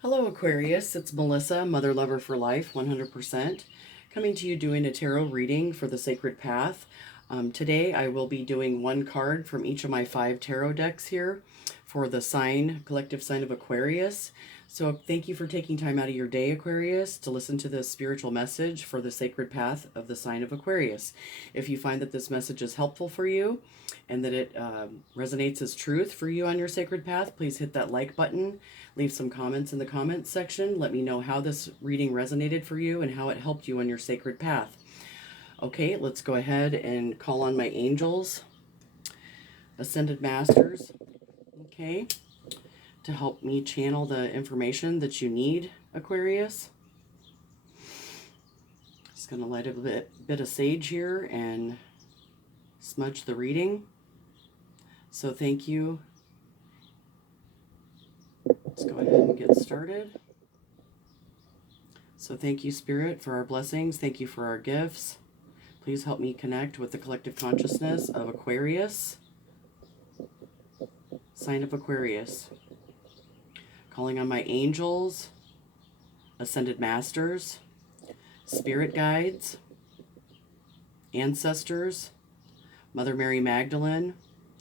Hello Aquarius, it's Melissa, Mother Lover for Life, 100%, coming to you doing a tarot reading for the Sacred Path. Today I will be doing one card from each of my 5 tarot decks here for the collective sign of Aquarius. So thank you for taking time out of your day, Aquarius, to listen to this spiritual message for the Sacred Path of the sign of Aquarius. If you find that this message is helpful for you and that it resonates as truth for you on your sacred path, please hit that like button. Leave some comments in the comments section. Let me know how this reading resonated for you and how it helped you on your sacred path. Okay, let's go ahead and call on my angels, ascended masters, okay, to help me channel the information that you need, Aquarius. Just going to light a bit of sage here and smudge the reading. So thank you. Let's go ahead and get started. So thank you, Spirit, for our blessings. Thank you for our gifts. Please help me connect with the collective consciousness of Aquarius, sign of Aquarius. Calling on my angels, ascended masters, spirit guides, ancestors, Mother Mary Magdalene,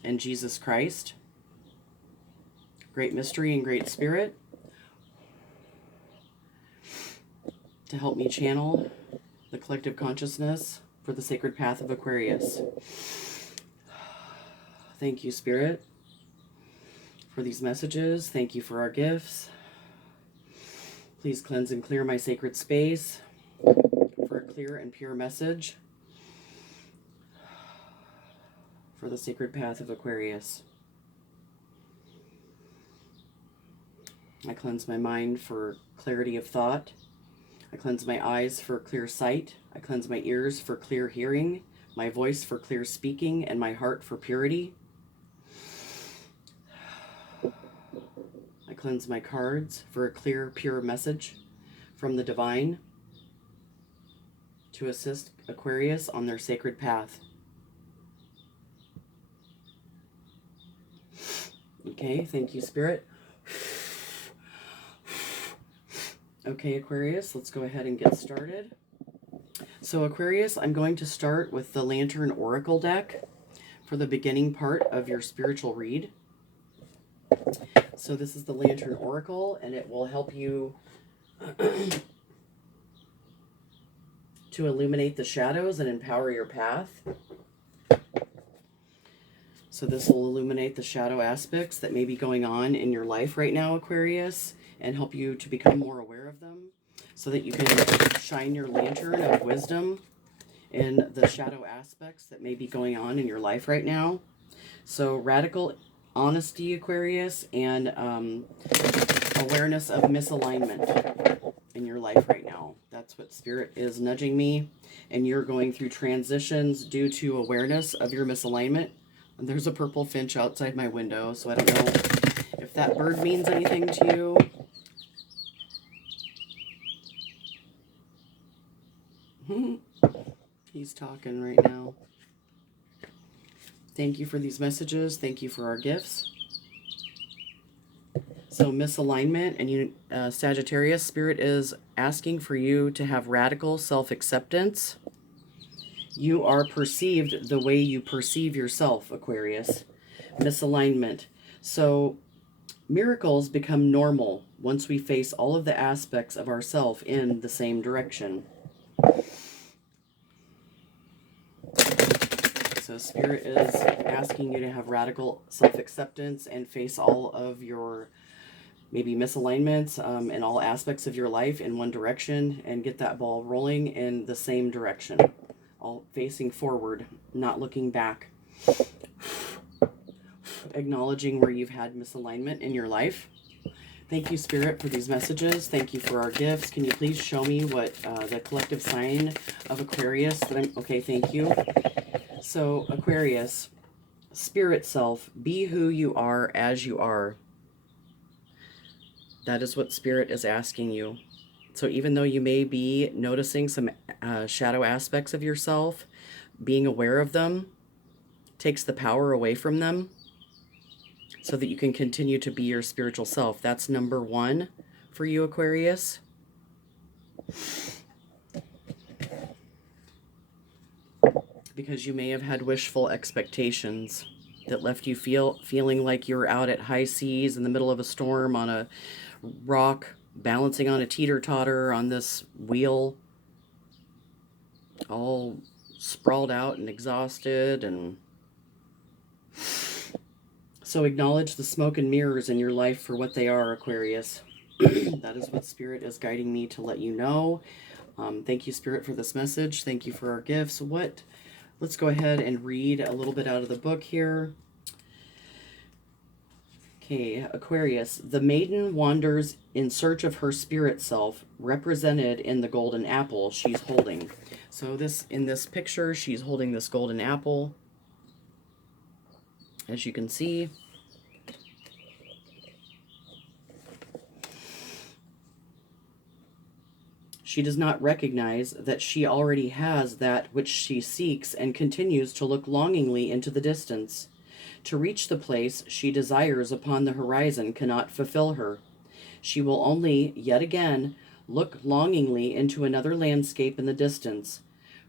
and Jesus Christ. Great Mystery and Great Spirit, to help me channel the collective consciousness for the sacred path of Aquarius. Thank you, Spirit, for these messages. Thank you for our gifts. Please cleanse and clear my sacred space for a clear and pure message for the sacred path of Aquarius. I cleanse my mind for clarity of thought. I cleanse my eyes for clear sight. I cleanse my ears for clear hearing, my voice for clear speaking, and my heart for purity. I cleanse my cards for a clear, pure message from the divine to assist Aquarius on their sacred path. Okay, thank you, Spirit. Okay, Aquarius, let's go ahead and get started. So Aquarius, I'm going to start with the Lantern Oracle deck for the beginning part of your spiritual read. So this is the Lantern Oracle, and it will help you to illuminate the shadows and empower your path. So this will illuminate the shadow aspects that may be going on in your life right now, Aquarius, and help you to become more aware of them so that you can shine your lantern of wisdom in the shadow aspects that may be going on in your life right now. So radical honesty, Aquarius, and awareness of misalignment in your life right now. That's what Spirit is nudging me. And you're going through transitions due to awareness of your misalignment. And there's a purple finch outside my window, so I don't know if that bird means anything to you. He's talking right now. Thank you for these messages. Thank you for our gifts. So misalignment, and you, Sagittarius, Spirit is asking for you to have radical self-acceptance. You are perceived the way you perceive yourself, Aquarius. Misalignment. So miracles become normal once we face all of the aspects of ourself in the same direction. So Spirit is asking you to have radical self-acceptance and face all of your maybe misalignments in all aspects of your life in one direction and get that ball rolling in the same direction. All facing forward, not looking back. Acknowledging where you've had misalignment in your life. Thank you, Spirit, for these messages. Thank you for our gifts. Can you please show me what the collective sign of Aquarius that I'm... Okay, thank you. So, Aquarius, Spirit self, be who you are as you are. That is what Spirit is asking you. So even though you may be noticing some shadow aspects of yourself, being aware of them takes the power away from them so that you can continue to be your spiritual self. That's number one for you, Aquarius. Because you may have had wishful expectations that left you feeling like you're out at high seas in the middle of a storm on a rock, balancing on a teeter-totter on this wheel, all sprawled out and exhausted. And so acknowledge the smoke and mirrors in your life for what they are, Aquarius. That is what Spirit is guiding me to let you know. Thank you, Spirit, for this message. Thank you for our gifts. Let's go ahead and read a little bit out of the book here. Okay, Aquarius. The maiden wanders in search of her spirit self, represented in the golden apple she's holding. So in this picture, she's holding this golden apple, as you can see. She does not recognize that she already has that which she seeks and continues to look longingly into the distance. To reach the place she desires upon the horizon cannot fulfill her. She will only, yet again, look longingly into another landscape in the distance.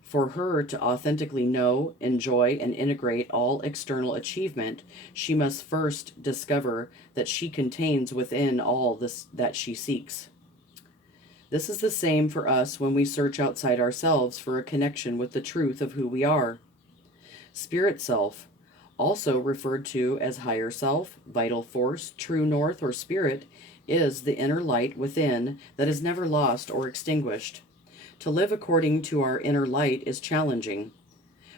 For her to authentically know, enjoy, and integrate all external achievement, she must first discover that she contains within all this that she seeks. This is the same for us when we search outside ourselves for a connection with the truth of who we are. Spirit self, also referred to as higher self, vital force, true north, or spirit, is the inner light within that is never lost or extinguished. To live according to our inner light is challenging.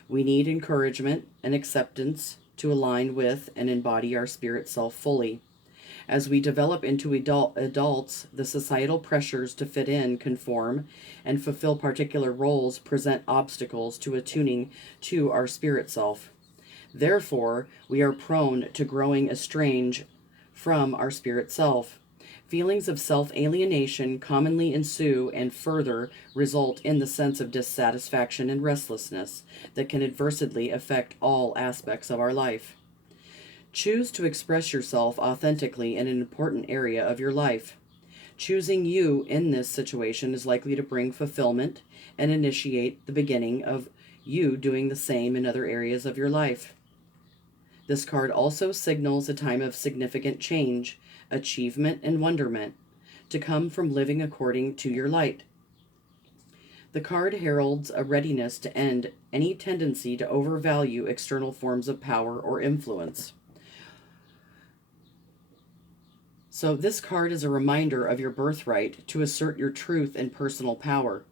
We need encouragement and acceptance to align with and embody our spirit self fully. As we develop into adults, the societal pressures to fit in, conform, and fulfill particular roles present obstacles to attuning to our spirit self. Therefore, we are prone to growing estranged from our spirit self. Feelings of self-alienation commonly ensue and further result in the sense of dissatisfaction and restlessness that can adversely affect all aspects of our life. Choose to express yourself authentically in an important area of your life. Choosing you in this situation is likely to bring fulfillment and initiate the beginning of you doing the same in other areas of your life. This card also signals a time of significant change, achievement, and wonderment to come from living according to your light. The card heralds a readiness to end any tendency to overvalue external forms of power or influence. So this card is a reminder of your birthright to assert your truth and personal power.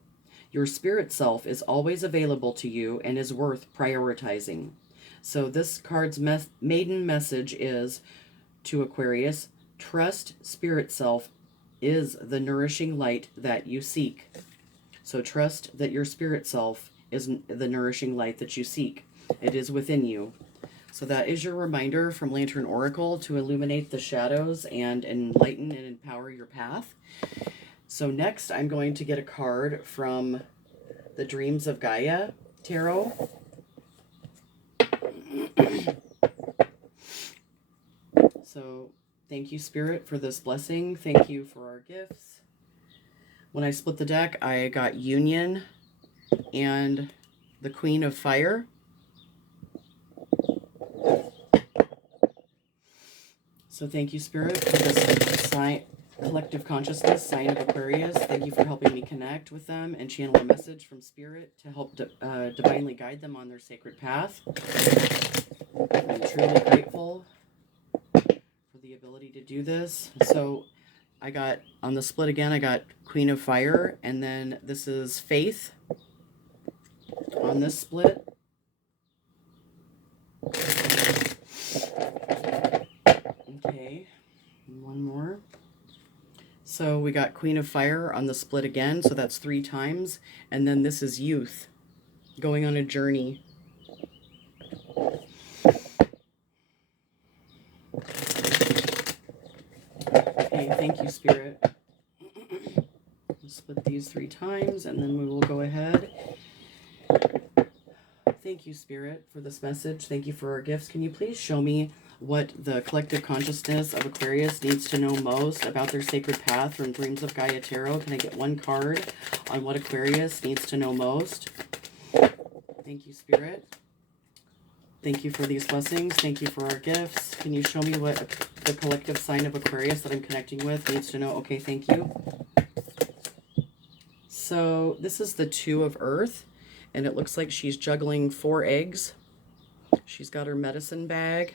Your spirit self is always available to you and is worth prioritizing. So this card's maiden message is to Aquarius: trust spirit self is the nourishing light that you seek. So trust that your spirit self is the nourishing light that you seek. It is within you. So that is your reminder from Lantern Oracle to illuminate the shadows and enlighten and empower your path. So next I'm going to get a card from the Dreams of Gaia Tarot. So thank you, Spirit, for this blessing. Thank you for our gifts. When I split the deck, I got Union and the Queen of Fire. So thank you, Spirit, for this collective consciousness, sign of Aquarius. Thank you for helping me connect with them and channel a message from Spirit to help divinely guide them on their sacred path. I'm truly grateful for the ability to do this. So I got, on the split again, I got Queen of Fire, and then this is Faith on this split. Okay, one more. So we got Queen of Fire on the split again, so that's 3 times. And then this is Youth, going on a journey. Okay, thank you, Spirit. We'll split these 3 times, and then we will go ahead. Thank you, Spirit, for this message. Thank you for our gifts. Can you please show me what the collective consciousness of Aquarius needs to know most about their sacred path from Dreams of Gaia Tarot? Can I get one card on what Aquarius needs to know most? Thank you, Spirit. Thank you for these blessings. Thank you for our gifts. Can you show me what the collective sign of Aquarius that I'm connecting with needs to know? Okay, thank you. So this is the Two of Earth, and it looks like she's juggling 4 eggs. She's got her medicine bag.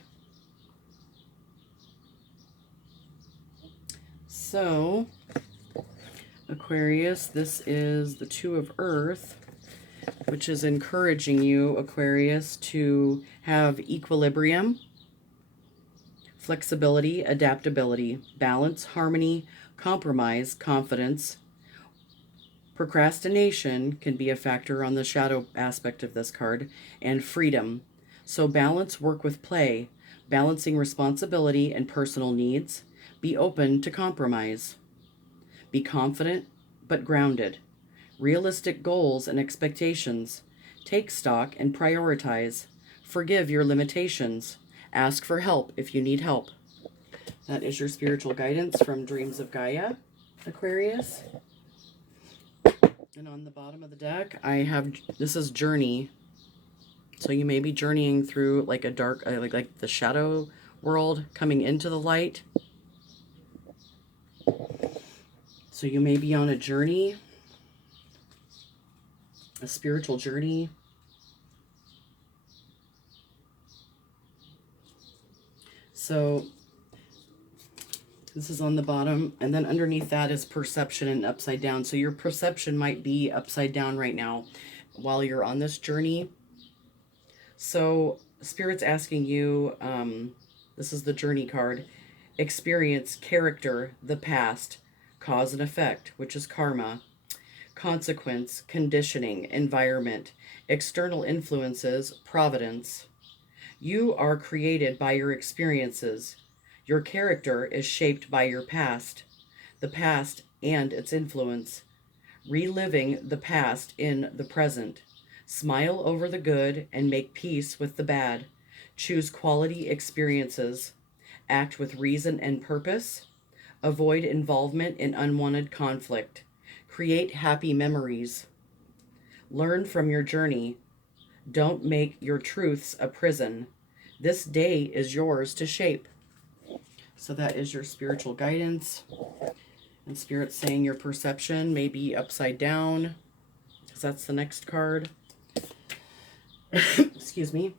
So, Aquarius, this is the Two of Earth, which is encouraging you, Aquarius, to have equilibrium, flexibility, adaptability, balance, harmony, compromise, confidence. Procrastination can be a factor on the shadow aspect of this card, and freedom. So balance work with play, balancing responsibility and personal needs. Be open to compromise. Be confident but grounded. Realistic goals and expectations. Take stock and prioritize. Forgive your limitations. Ask for help if you need help. That is your spiritual guidance from Dreams of Gaia, Aquarius. And on the bottom of the deck, I have, this is Journey. So you may be journeying through like a dark, like the shadow world coming into the light. So you may be on a journey, a spiritual journey. So this is on the bottom, and then underneath that is perception and upside down. So your perception might be upside down right now while you're on this journey. So Spirit's asking you, this is the journey card, experience, character, the past, cause and effect, which is karma, consequence, conditioning, environment, external influences, providence. You are created by your experiences. Your character is shaped by your past, the past and its influence. Reliving the past in the present. Smile over the good and make peace with the bad. Choose quality experiences. Act with reason and purpose. Avoid involvement in unwanted conflict. Create happy memories. Learn from your journey. Don't make your truths a prison. This day is yours to shape. So that is your spiritual guidance. And Spirit's saying your perception may be upside down, because that's the next card. Excuse me.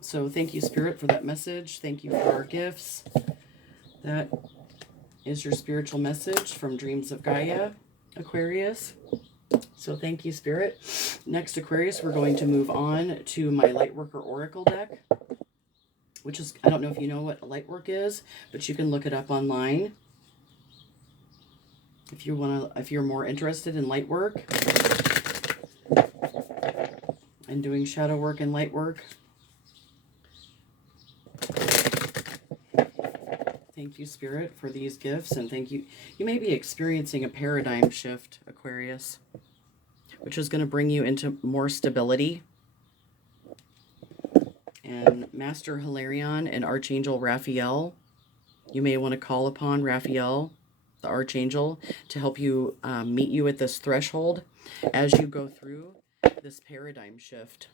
So thank you, Spirit, for that message. Thank you for our gifts. That is your spiritual message from Dreams of Gaia, Aquarius. So thank you, Spirit. Next, Aquarius, we're going to move on to my Lightworker Oracle deck, which is, I don't know if you know what Lightwork is, but you can look it up online if you want to, if you're more interested in light work and doing shadow work and light work. Thank you, Spirit, for these gifts, and thank you. You may be experiencing a paradigm shift, Aquarius, which is going to bring you into more stability. And Master Hilarion and Archangel Raphael, you may want to call upon Raphael, the Archangel, to help you meet you at this threshold as you go through this paradigm shift.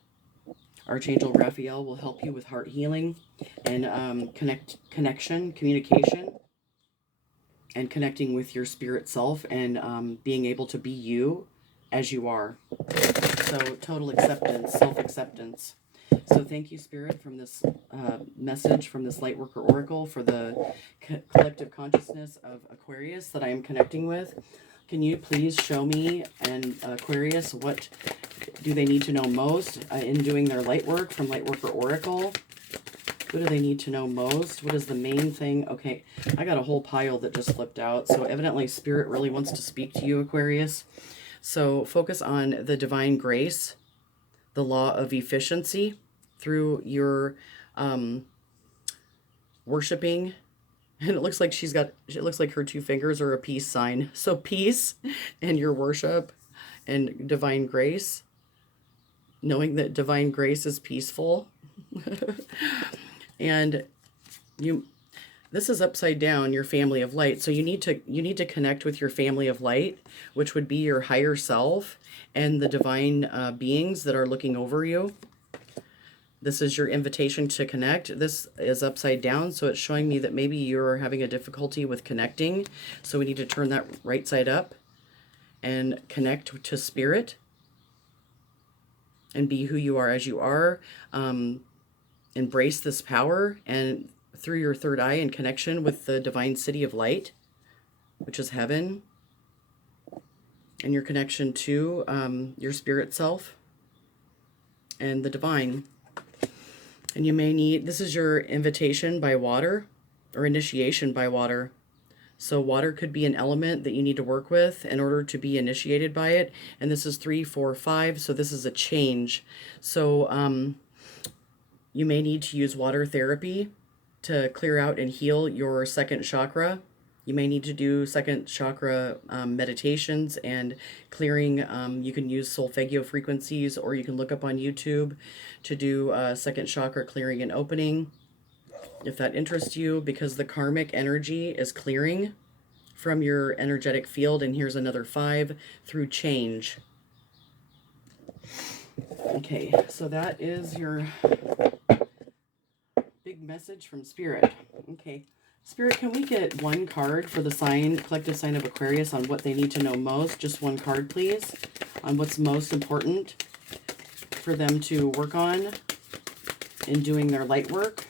Archangel Raphael will help you with heart healing and communication, and connecting with your spirit self, and being able to be you as you are. So total acceptance, self-acceptance. So thank you, Spirit, from this message from this Lightworker Oracle for the collective consciousness of Aquarius that I am connecting with. Can you please show me and Aquarius what do they need to know most in doing their light work from Lightworker Oracle? What do they need to know most? What is the main thing? Okay, I got a whole pile that just flipped out. So evidently Spirit really wants to speak to you, Aquarius. So focus on the divine grace, the law of efficiency through your worshiping. And it looks like it looks like her 2 fingers are a peace sign. So peace and your worship and divine grace. knowing that divine grace is peaceful. And this is upside down, your family of light. So you need to connect with your family of light, which would be your higher self and the divine beings that are looking over you. This is your invitation to connect. This is upside down, so it's showing me that maybe you're having a difficulty with connecting. So we need to turn that right side up and connect to spirit and be who you are as you are. Embrace this power and through your third eye in connection with the divine city of light, which is heaven, and your connection to your spirit self and the divine. And you may need, this is your invitation by water or initiation by water. So water could be an element that you need to work with in order to be initiated by it. And this is 3, 4, 5. So this is a change. So you may need to use water therapy to clear out and heal your second chakra. You may need to do second chakra meditations and clearing. You can use solfeggio frequencies, or you can look up on YouTube to do second chakra clearing and opening, if that interests you, because the karmic energy is clearing from your energetic field. And here's another 5 through change. Okay, so that is your big message from Spirit. Okay. Spirit, can we get one card for the sign, collective sign of Aquarius, on what they need to know most? Just one card, please, on what's most important for them to work on in doing their light work,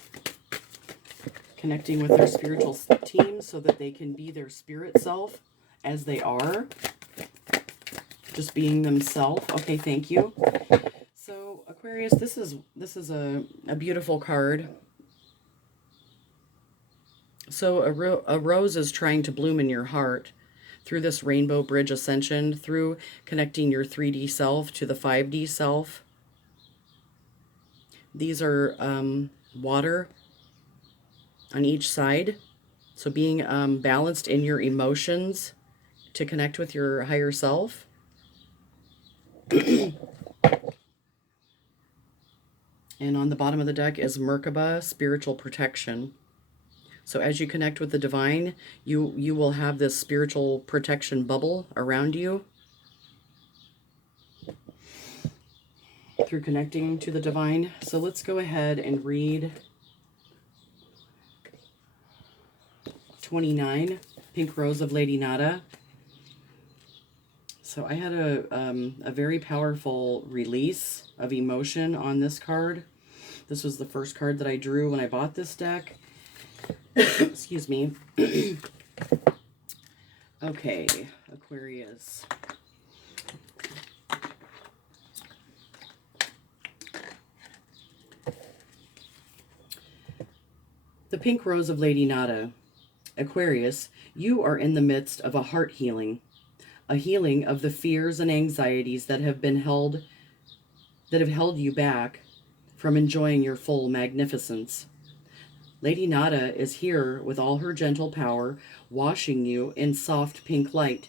connecting with their spiritual team so that they can be their spirit self as they are, just being themselves. Okay, thank you. So Aquarius, this is a beautiful card. So a rose is trying to bloom in your heart through this rainbow bridge ascension, through connecting your 3D self to the 5D self. These are water on each side. So being balanced in your emotions to connect with your higher self. And on the bottom of the deck is Merkaba, spiritual protection. So as you connect with the divine, you will have this spiritual protection bubble around you through connecting to the divine. So let's go ahead and read 29, Pink Rose of Lady Nada. So I had a very powerful release of emotion on this card. This was the first card that I drew when I bought this deck. Excuse me. Okay, Aquarius. The Pink Rose of Lady Nada. Aquarius, you are in the midst of a heart healing, a healing of the fears and anxieties that have held you back from enjoying your full magnificence. Lady Nada is here with all her gentle power, washing you in soft pink light.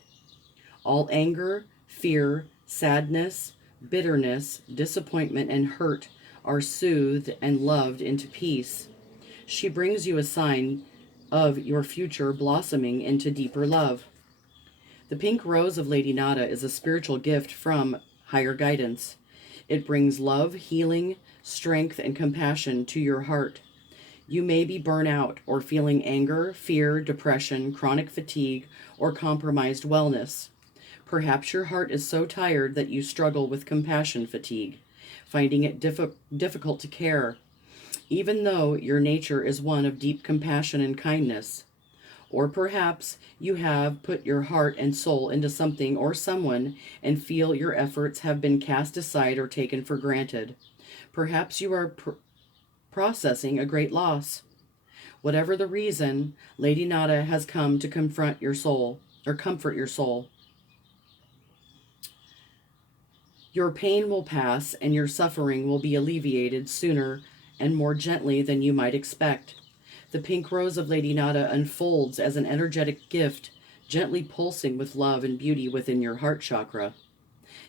All anger, fear, sadness, bitterness, disappointment, and hurt are soothed and loved into peace. She brings you a sign of your future blossoming into deeper love. The Pink Rose of Lady Nada is a spiritual gift from higher guidance. It brings love, healing, strength, and compassion to your heart. You may be burnt out or feeling anger, fear, depression, chronic fatigue, or compromised wellness. Perhaps your heart is so tired that you struggle with compassion fatigue, finding it difficult to care, even though your nature is one of deep compassion and kindness. Or perhaps you have put your heart and soul into something or someone and feel your efforts have been cast aside or taken for granted. Perhaps you are processing a great loss. Whatever the reason, Lady Nada has come to confront your soul, or comfort your soul. Your pain will pass and your suffering will be alleviated sooner and more gently than you might expect. The Pink Rose of Lady Nada unfolds as an energetic gift, gently pulsing with love and beauty within your heart chakra.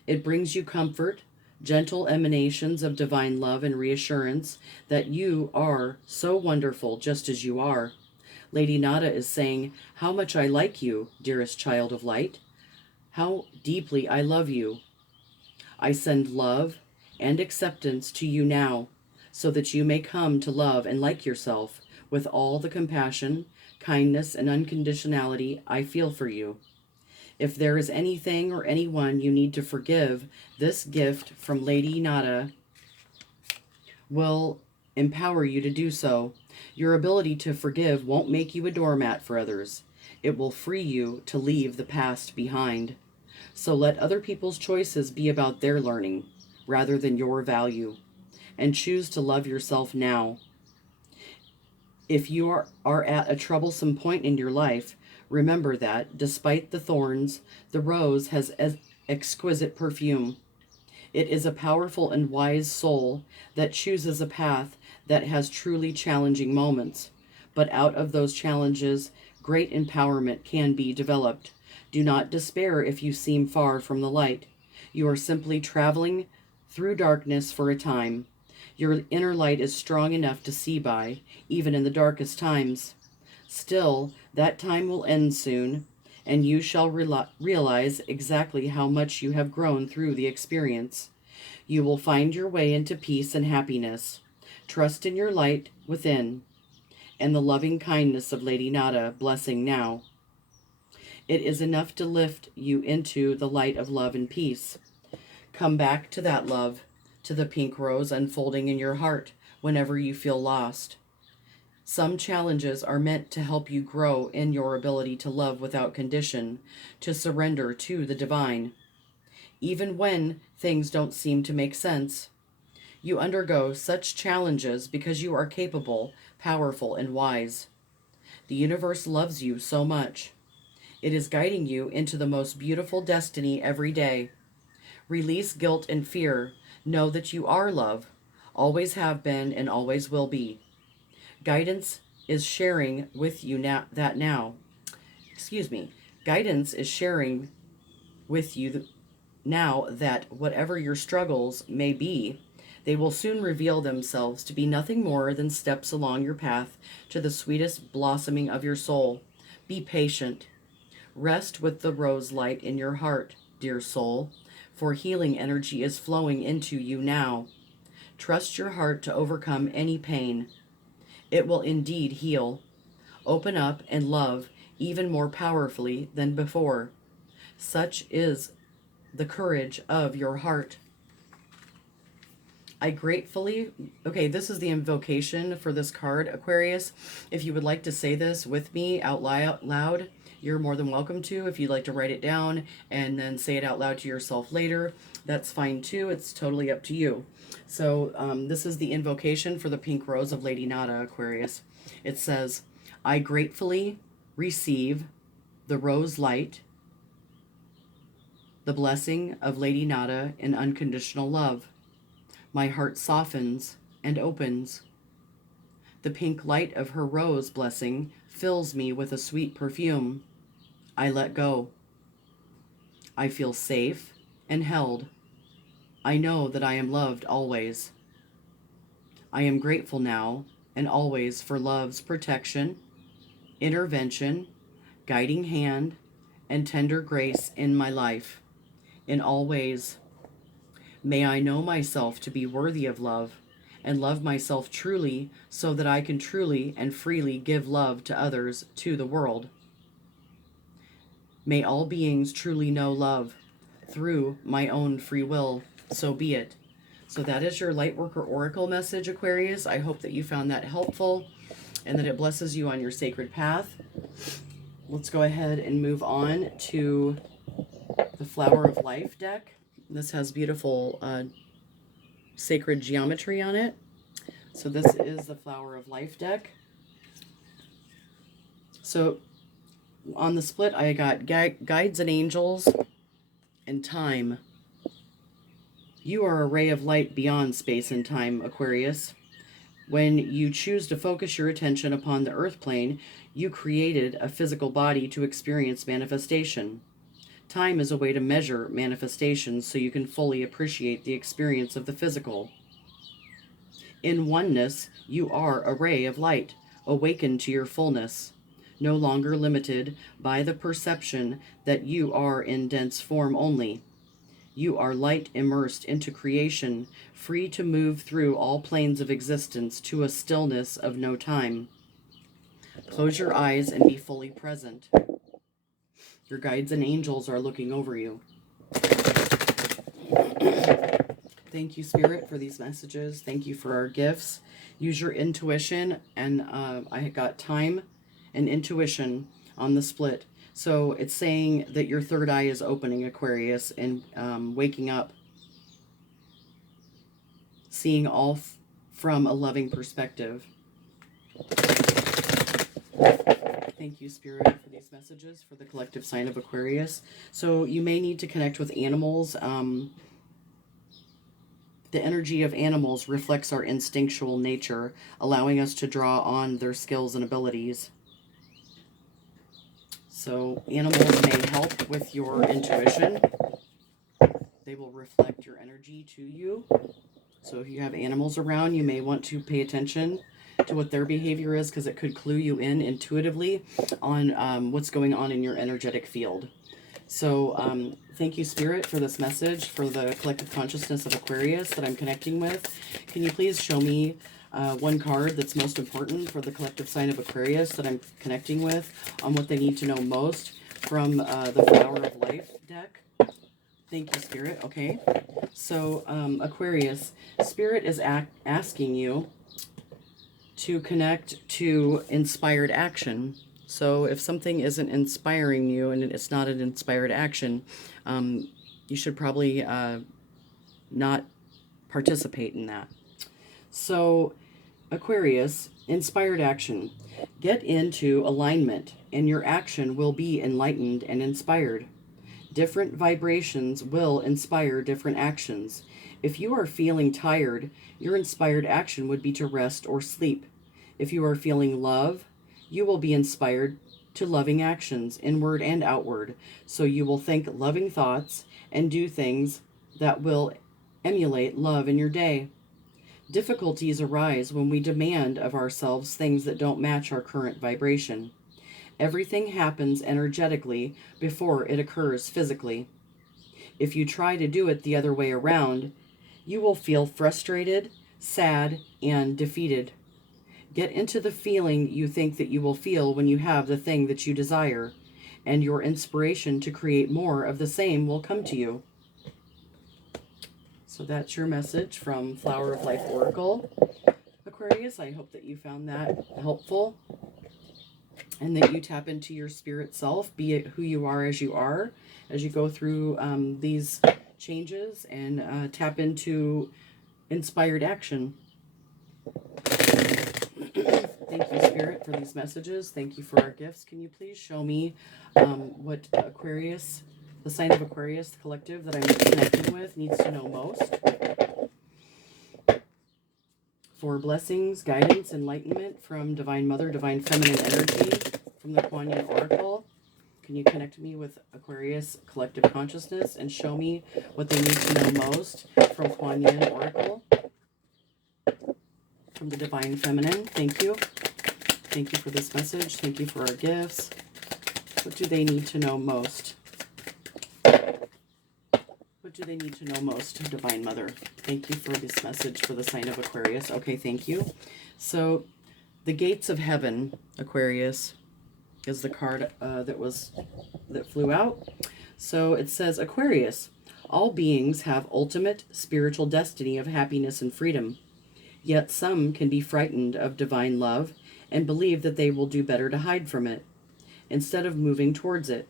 It brings you comfort, gentle emanations of divine love and reassurance that you are so wonderful just as you are. Lady Nada is saying, how much I like you, dearest child of light. How deeply I love you. I send love and acceptance to you now, so that you may come to love and like yourself with all the compassion, kindness, and unconditionality I feel for you. If there is anything or anyone you need to forgive, this gift from Lady Nada will empower you to do so. Your ability to forgive won't make you a doormat for others. It will free you to leave the past behind. So let other people's choices be about their learning rather than your value. And choose to love yourself now. If you are at a troublesome point in your life, remember that, despite the thorns, the rose has exquisite perfume. It is a powerful and wise soul that chooses a path that has truly challenging moments. But out of those challenges, great empowerment can be developed. Do not despair if you seem far from the light. You are simply traveling through darkness for a time. Your inner light is strong enough to see by, even in the darkest times. Still, that time will end soon, and you shall realize exactly how much you have grown through the experience. You will find your way into peace and happiness. Trust in your light within, and the loving kindness of Lady Nada blessing now. It is enough to lift you into the light of love and peace. Come back to that love, to the pink rose unfolding in your heart whenever you feel lost. Some challenges are meant to help you grow in your ability to love without condition, to surrender to the divine. Even when things don't seem to make sense, you undergo such challenges because you are capable, powerful, and wise. The universe loves you so much. It is guiding you into the most beautiful destiny every day. Release guilt and fear. Know that you are love, always have been, and always will be. Guidance is sharing with you now. Guidance is sharing with you now that whatever your struggles may be, they will soon reveal themselves to be nothing more than steps along your path to the sweetest blossoming of your soul. Be patient. Rest with the rose light in your heart, dear soul, for healing energy is flowing into you now. Trust your heart to overcome any pain. It will indeed heal. Open up and love even more powerfully than before. Such is the courage of your heart. Okay, this is the invocation for this card, Aquarius. If you would like to say this with me out loud, you're more than welcome to. If you'd like to write it down and then say it out loud to yourself later, that's fine too. It's totally up to you. So this is the invocation for the pink rose of Lady Nada, Aquarius. It says, I gratefully receive the rose light, the blessing of Lady Nada in unconditional love. My heart softens and opens. The pink light of her rose blessing fills me with a sweet perfume. I let go. I feel safe and held. I know that I am loved always. I am grateful now and always for love's protection, intervention, guiding hand, and tender grace in my life, in all ways. May I know myself to be worthy of love and love myself truly so that I can truly and freely give love to others, to the world. May all beings truly know love through my own free will. So be it. So that is your Lightworker Oracle message, Aquarius. I hope that you found that helpful and that it blesses you on your sacred path. Let's go ahead and move on to the Flower of Life deck. This has beautiful sacred geometry on it. So this is the Flower of Life deck. So on the split, I got guides and angels and time. You are a ray of light beyond space and time, Aquarius. When you choose to focus your attention upon the earth plane, you created a physical body to experience manifestation. Time is a way to measure manifestations so you can fully appreciate the experience of the physical. In oneness, you are a ray of light, awakened to your fullness, no longer limited by the perception that you are in dense form only. You are light immersed into creation, free to move through all planes of existence to a stillness of no time. Close your eyes and be fully present. Your guides and angels are looking over you. Thank you, Spirit, for these messages. Thank you for our gifts. Use your intuition, and I got time and intuition on the split. So it's saying that your third eye is opening, Aquarius, and waking up, seeing all from a loving perspective. Thank you, Spirit, for these messages for the collective sign of Aquarius. So you may need to connect with animals. The energy of animals reflects our instinctual nature, allowing us to draw on their skills and abilities. So animals may help with your intuition. They will reflect your energy to you. So if you have animals around, you may want to pay attention to what their behavior is, because it could clue you in intuitively on what's going on in your energetic field. So thank you, Spirit, for this message for the collective consciousness of Aquarius that I'm connecting with. Can you please show me one card that's most important for the collective sign of Aquarius that I'm connecting with on what they need to know most from the Flower of Life deck? Thank you, Spirit. Okay. So Aquarius, Spirit is asking you to connect to inspired action. So if something isn't inspiring you and it's not an inspired action, you should probably not participate in that. So Aquarius, inspired action. Get into alignment and your action will be enlightened and inspired. Different vibrations will inspire different actions. If you are feeling tired, your inspired action would be to rest or sleep. If you are feeling love, you will be inspired to loving actions, inward and outward. So you will think loving thoughts and do things that will emulate love in your day. Difficulties arise when we demand of ourselves things that don't match our current vibration. Everything happens energetically before it occurs physically. If you try to do it the other way around, you will feel frustrated, sad, and defeated. Get into the feeling you think that you will feel when you have the thing that you desire, and your inspiration to create more of the same will come to you. So that's your message from Flower of Life Oracle. Aquarius, I hope that you found that helpful and that you tap into your spirit self, be it who you are, as you go through these changes, and tap into inspired action. Thank you, Spirit, for these messages. Thank you for our gifts. Can you please show me what Aquarius, the sign of Aquarius, the collective that I'm connecting with, needs to know most? For blessings, guidance, enlightenment from Divine Mother, Divine Feminine Energy, from the Kuan Yin Oracle. Can you connect me with Aquarius collective consciousness and show me what they need to know most from Kuan Yin Oracle? From the Divine Feminine. Thank you. Thank you for this message. Thank you for our gifts. What do they need to know most? What do they need to know most, Divine Mother? Thank you for this message for the sign of Aquarius. Okay, thank you. So, the gates of heaven, Aquarius, is the card that flew out. So it says, Aquarius, all beings have ultimate spiritual destiny of happiness and freedom. Yet some can be frightened of divine love and believe that they will do better to hide from it, instead of moving towards it.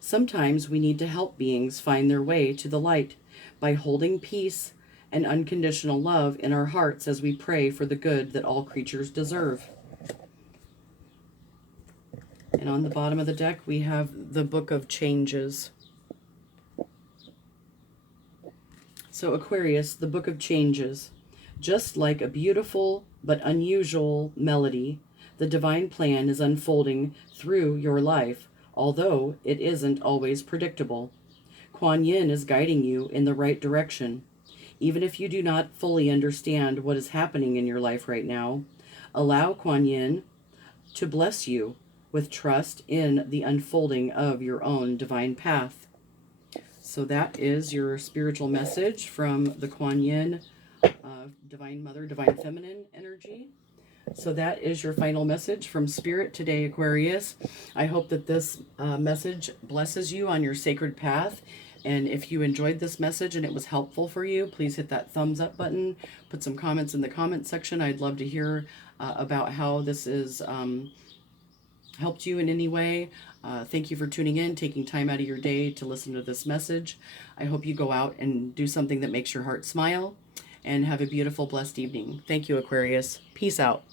Sometimes we need to help beings find their way to the light by holding peace and unconditional love in our hearts as we pray for the good that all creatures deserve. And on the bottom of the deck, we have the Book of Changes. So Aquarius, the Book of Changes. Just like a beautiful but unusual melody, the divine plan is unfolding through your life, although it isn't always predictable. Kuan Yin is guiding you in the right direction. Even if you do not fully understand what is happening in your life right now, allow Kuan Yin to bless you with trust in the unfolding of your own divine path. So that is your spiritual message from the Kuan Yin, Divine Mother, Divine Feminine energy. So that is your final message from Spirit today, Aquarius. I hope that this message blesses you on your sacred path. And if you enjoyed this message and it was helpful for you, please hit that thumbs up button. Put some comments in the comment section. I'd love to hear about how this is helped you in any way. Thank you for tuning in, taking time out of your day to listen to this message. I hope you go out and do something that makes your heart smile, and have a beautiful, blessed evening. Thank you, Aquarius. Peace out.